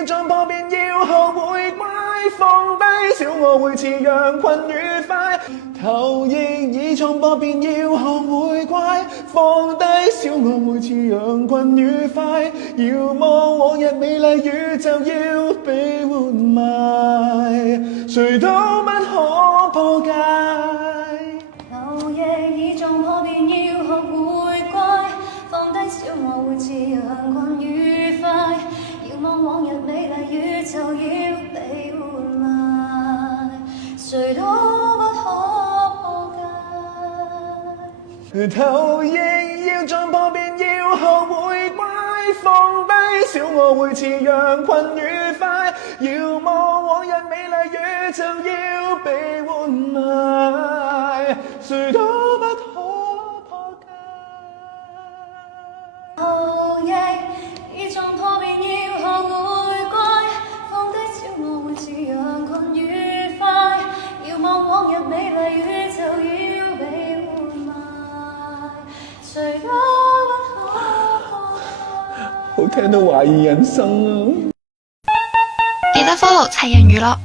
要撞破便要學會乖，放低小我會似羊群愉快。頭亦已撞破便要學會乖，放低小我會似羊群愉快。遙望往日美麗宇宙要被活埋，誰都不可破解。頭亦已撞破便要學會乖，放低小我會似羊群愉快。遙望往日美麗宇宙要被活埋，誰都不可破解。頭亦要撞破便要學會乖，放低小我會似羊群愉快。遙望往日美麗宇宙要被活埋，誰都不可破解。頭亦已撞破便要學會乖，放低小我會似羊群愉快。遙望往日美麗宇宙要被活埋，誰都不可破解。好聽到懷疑人生啊！記得 follow 齊人娛樂。